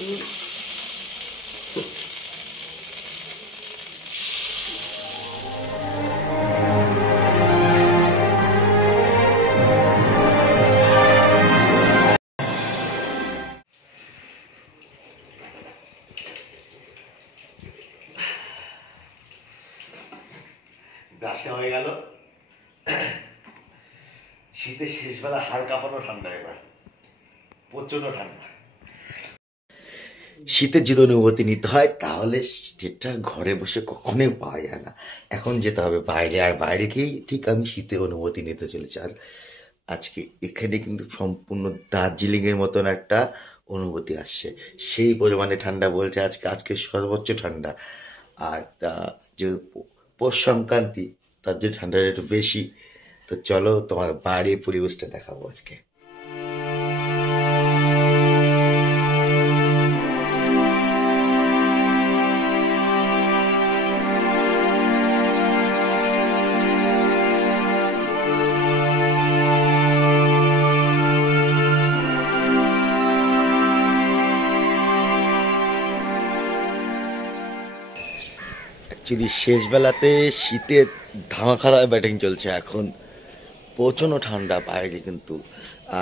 ব্রাশটা হয়ে গেল। শীতের শেষবেলা হাড় কাঁপানো ঠান্ডা, এবার প্রচন্ড ঠান্ডা। শীতের যদি অনুভূতি নিতে হয় তাহলে সেটা ঘরে বসে কখনোই পাওয়া যায় না, এখন যেতে হবে বাইরে। আর বাইরে গিয়েই ঠিক আমি শীতের অনুভূতি নিতে চলেছি। আর আজকে এখানে কিন্তু সম্পূর্ণ দার্জিলিংয়ের মতন একটা অনুভূতি আসছে, সেই পরিমাণে ঠান্ডা বলছে আজকে সর্বোচ্চ ঠান্ডা। আর তা যে পৌষ সংক্রান্তি, তার জন্য ঠান্ডাটা একটু বেশি। তো চলো তোমার বাড়ির পরিবেশটা দেখাবো আজকে। অ্যাকচুয়ালি শেষবেলাতে শীতের ধামাখালা ব্যাটিং চলছে এখন, প্রচণ্ড ঠান্ডা বাইরে কিন্তু।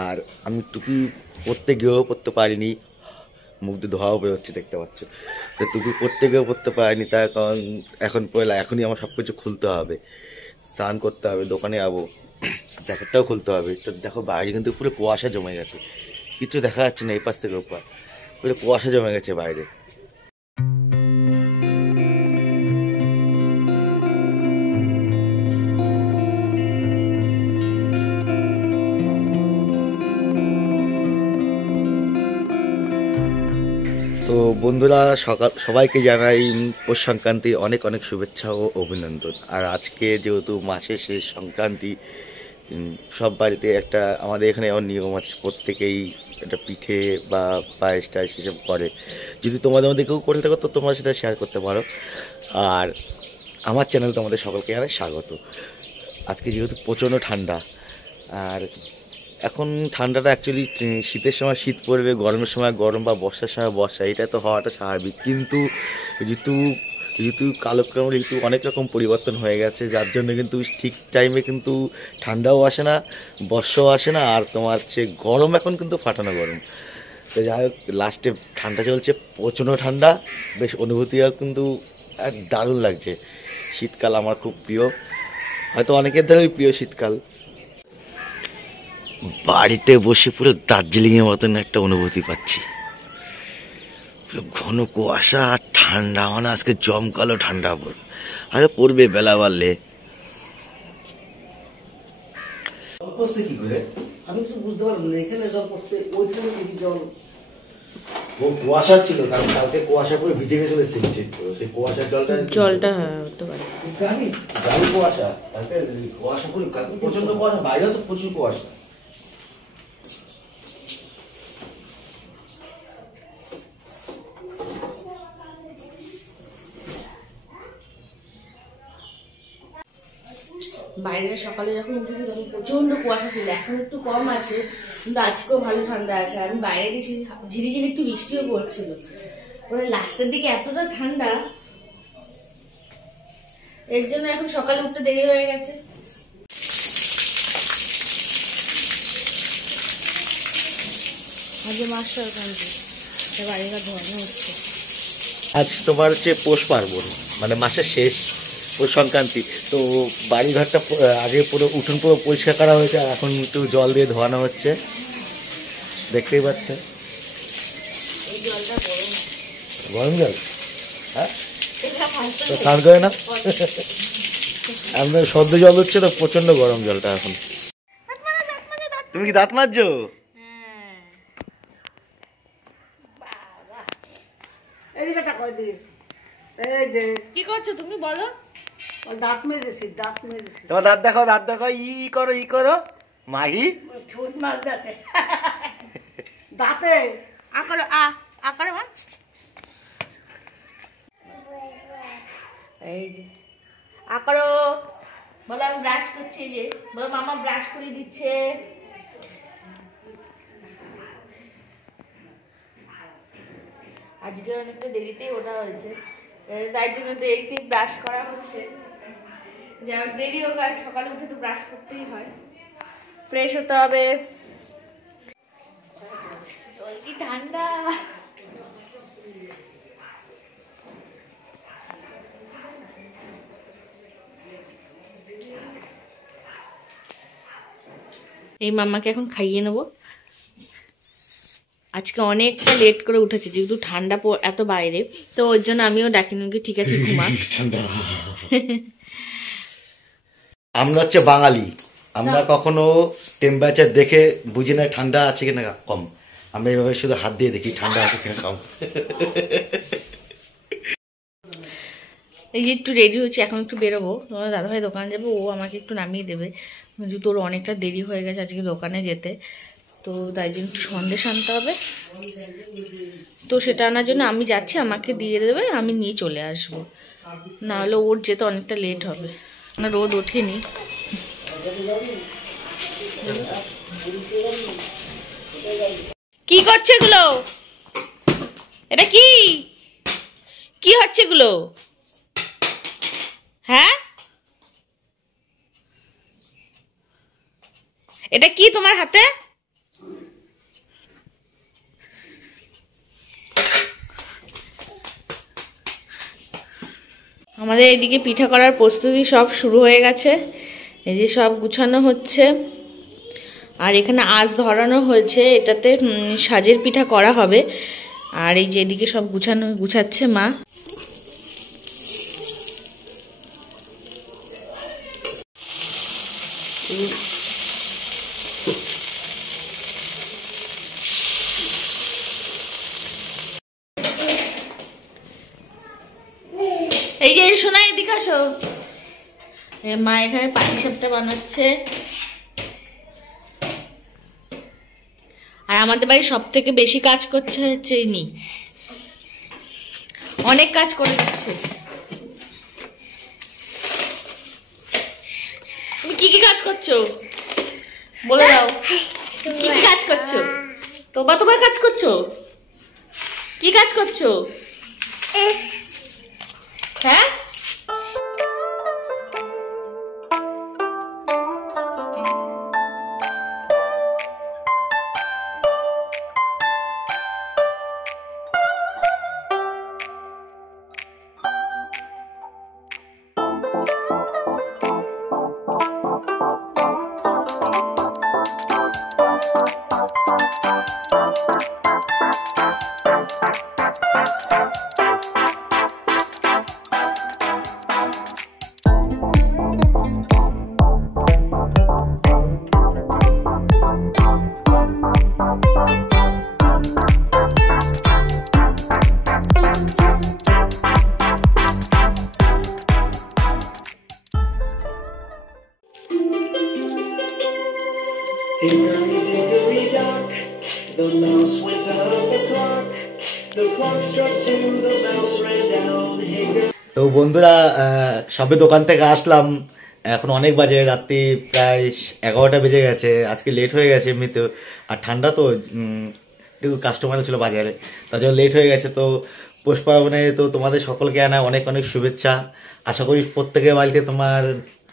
আর আমি টুপি পরতে গিয়েও পরতে পারিনি, মুখ দিয়ে ধোঁয়াও বেরোচ্ছে দেখতে পাচ্ছ। তো টুপি পরতে গিয়েও পরতে পারিনি, তার কারণ এখন পয়লা, এখনই আমার সব কিছু খুলতে হবে, স্নান করতে হবে, দোকানে যাবো, জ্যাকেটটাও খুলতে হবে। তো দেখো বাইরে কিন্তু পুরো কুয়াশা জমে গেছে, কিছু দেখা যাচ্ছে না এই পাশ থেকে ওপার, পুরো কুয়াশা জমে গেছে বাইরে। তো বন্ধুরা, সবাইকে জানাই পৌষ সংক্রান্তি অনেক অনেক শুভেচ্ছা ও অভিনন্দন। আর আজকে যেহেতু মাসের শেষ সংক্রান্তি, সব বাড়িতে একটা আমাদের এখানে এমন নিয়ম আছে, প্রত্যেকেই একটা পিঠে বা পায়েস টায়েস এসব করে। যদি তোমাদের মধ্যে কেউ করে থাকো তো তোমরা সেটা শেয়ার করতে পারো। আর আমার চ্যানেল তোমাদের সকলকে জানাই স্বাগত। আজকে যেহেতু প্রচণ্ড ঠান্ডা, আর এখন ঠান্ডাটা অ্যাকচুয়ালি শীতের সময় শীত পড়বে, গরমের সময় গরম, বা বর্ষার সময় বর্ষা, এটা তো হওয়াটা স্বাভাবিক। কিন্তু ঋতু ঋতু কালক্রমে ঋতু অনেক রকম পরিবর্তন হয়ে গেছে, যার জন্য কিন্তু ঠিক টাইমে কিন্তু ঠান্ডাও আসে না, বর্ষাও আসে না, আর তোমার হচ্ছে গরম এখন কিন্তু ফাটানো গরম। তো যাই হোক, লাস্টে ঠান্ডা চলছে, প্রচণ্ড ঠান্ডা, বেশ অনুভূতিও কিন্তু দারুণ লাগছে। শীতকাল আমার খুব প্রিয়, হয়তো অনেকের দ্বারাই প্রিয় শীতকাল। বাড়িতে বসে পুরো দার্জিলিংয়ের মতন একটা অনুভূতি পাচ্ছি, পুরো ঘন কুয়াশা আর ঠান্ডা, মানে আজকে জমকালো ঠান্ডা আরে পড়বে বেলা বাড়লে। জল পড়ছে কি করে আমি তো বুঝতে পারলাম না, এখানে জল পড়ছে, ওইখানে কি জল? ও কুয়াশা ছিল, কারণ কালকে কুয়াশা পুরো ভিজে গেছিল, সেই কুয়াশার জলটা হ্যাঁ হতে পারে, গাড়ি কুয়াশা, কালকে কুয়াশা পুরো, প্রচন্ড কুয়াশা, বাইরেও তো প্রচুর কুয়াশা। বাইরে সকালে যখন উঠেছি তখন প্রচন্ড কুয়াশা ছিল, এখন একটু কম আছে, কিন্তু আজকেও ভালো ঠান্ডা আছে। আমি বাইরে গেছি, ঝিরিঝিরি একটু বৃষ্টিও পড়ছিল, মানে লাস্টের দিকে এতটা ঠান্ডা, এর জন্য এখন সকালে উঠতে দেরি হয়ে গেছে। আজকে মাস সংক্রান্তি, বাড়িঘর ধোয়ানো হচ্ছে। আজ তোমার হচ্ছে পৌষ পার্বণ, মানে মাসের শেষ পৌষ সংক্রান্তি। তো বাড়িঘরটা আগে পুরো উঠোন পুরো পরিষ্কার করা হয়েছে, আর এখন একটু জল দিয়ে ধোয়ানো হচ্ছে, দেখতেই পাচ্ছে। এই জলটা গরম, গরম জল, হ্যাঁ তো স্নান করে না, আপনার সদ্য জল হচ্ছে তো, প্রচন্ড গরম জলটা এখন। তুমি কি দাঁত মাজছো? কি করছো তুমি বলো? দাঁত মেজেছি, দাঁত মেজেছি। তোমার দাঁত দেখাও, দাঁত দেখাও, ই করো মাহি, ঠোঁট মাছ দাঁতে, দাঁতে আকারো আকারো মা, এই যে আকারো বলো, আমি ব্রাশ করছি, যে বলো মামা ব্রাশ করে দিচ্ছে। আজকে অনেকটা দেরিতেই ওঠা হয়েছে, তাই জন্য দেরিতে ব্রাশ করা হচ্ছে। যাই হোক, দেরি হোক আর সকালে উঠে তো ব্রাশ করতেই হয়, ফ্রেশ হতে হবে। জল কি ঠান্ডা! এই মাম্মাকে এখন খাইয়ে নেবো। আজকে অনেকটা লেট করে উঠেছে, যেহেতু ঠান্ডা এত বাইরে, তো ওর জন্য আমিও ডাকিনি, ঠিক আছে ঘুমা। আমরা হচ্ছে বাঙালি, আমরা কখনো টেম্পারেচার দেখে বুঝি না ঠান্ডা আছে কিনা কম, আমরা এইভাবে শুধু হাত দিয়ে দেখি ঠান্ডা আছে কিনা কম। এই যে একটু রেডি হচ্ছে, এখন একটু বেরোবো, তোমার দাদাভাই দোকানে যাবো, ও আমাকে একটু নামিয়ে দেবে, যেহেতু ওর অনেকটা দেরি হয়ে গেছে আজকে দোকানে যেতে, তো তাই জন্য একটু সন্দেশ আনতে হবে। তো সেটা আনার জন্য আমি যাচ্ছি, আমাকে দিয়ে দেবে, আমি নিয়ে চলে আসবো, নাহলে ওর যেতে অনেকটা লেট হবে না, রোদ ওঠেনি। কি করছে এগুলো? এটা কি কি হচ্ছে এগুলো? হ্যাঁ, এটা কি তোমার হাতে? আমাদের এইদিকে পিঠা করার প্রস্তুতি সব শুরু হয়ে গেছে, এই যে সব গুছানো হচ্ছে, আর এখানে আঁচ ধরানো হয়েছে, এটাতে সাজের পিঠা করা হবে। আর এই যে এদিকে সব গুছাচ্ছে মা। এই যে শোনা, এদিকে আসো। মা এখানে পাটিসাপটা বানাচ্ছে, আর আমাদের বাড়ি সব থেকে বেশি কাজ করছে হচ্ছে ইনি, অনেক কাজ করে দিচ্ছে। তুমি কি কি কাজ করছো বলে দাও, কি কি কাজ করছো? তোমার কাজ করছো? কি কাজ করছো? হ্যাঁ, Hickory dickory dock, the mouse went up the clock. The clock struck two, the mouse ran down. Hickory. তো বন্ধুরা, সবে দোকান থেকে আসলাম, এখন অনেক বাজে, রাত্রি প্রায় 11টা বেজে গেছে, আজকে লেট হয়ে গেছে এমনিতেও, আর ঠান্ডা তো একটু কাস্টমার ছিল বাজারে, তার জন্য লেট হয়ে গেছে। তো পৌষ পার্বণে তো তোমাদের সকলকে আনা অনেক অনেক শুভেচ্ছা। আশা করি প্রত্যেকের বাড়িতে তোমার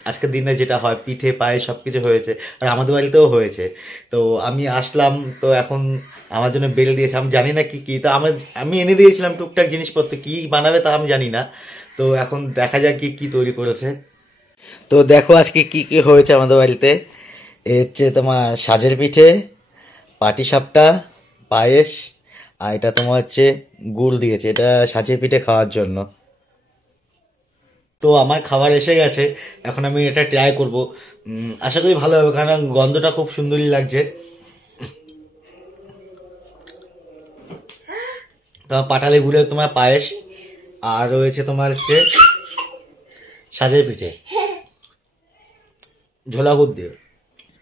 আজকের দিনে যেটা হয় পিঠে পায়ে সব কিছু হয়েছে, আর আমাদের বাড়িতেও হয়েছে। তো আমি আসলাম, তো এখন আমার জন্য বেল দিয়েছে, আমি জানি না কি কি, তো আমি এনে দিয়েছিলাম টুকটাক জিনিসপত্র, কি বানাবে তা আমি জানি না। তো এখন দেখা যাক কি কি তৈরি করেছে। তো দেখো আজকে কি কি হয়েছে আমাদের বাড়িতে। এ হচ্ছে তোমার সাজের পিঠে, পাটিসাপটা, পায়েস, আর এটা তোমার হচ্ছে গুড় দিয়েছে, এটা সাজের পিঠে খাওয়ার জন্য। তো আমার খাবার এসে গেছে, এখন আমি এটা ট্রাই করব, আশা করি ভালো হবে, কারণ গন্ধটা খুব সুন্দরই লাগছে। তোমার পাটালি গুড়ের তোমার পায়েস, আর রয়েছে তোমার হচ্ছে সাজের পিঠে ঝোলা গুড় দিয়ে,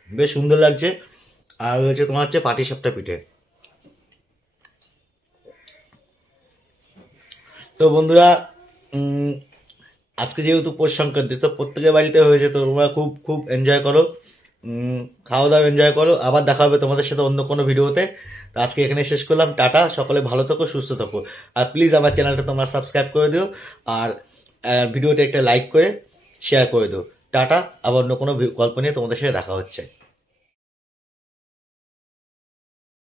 বেশ সুন্দর লাগছে। আর রয়েছে তোমার হচ্ছে পাটিসাপটা পিঠে। তো বন্ধুরা, আজকে যেহেতু পৌষ সংক্রান্তি, তো প্রত্যেকের বাড়িতে হয়েছে, তো তোমরা খুব খুব এনজয় করো। খাওয়া দাওয়া এনজয় করো, আবার দেখা হবে তোমাদের সাথে অন্য কোনো ভিডিওতে। তো আজকে এখানে শেষ করলাম, টাটা, সকলে ভালো থাকো, সুস্থ থাকো, আর প্লিজ আমার চ্যানেলটা তোমরা সাবস্ক্রাইব করে দিও, আর ভিডিওটা একটা লাইক করে শেয়ার করে দিও। টাটা, আবার অন্য কোনো গল্প নিয়ে তোমাদের সাথে দেখা হচ্ছে।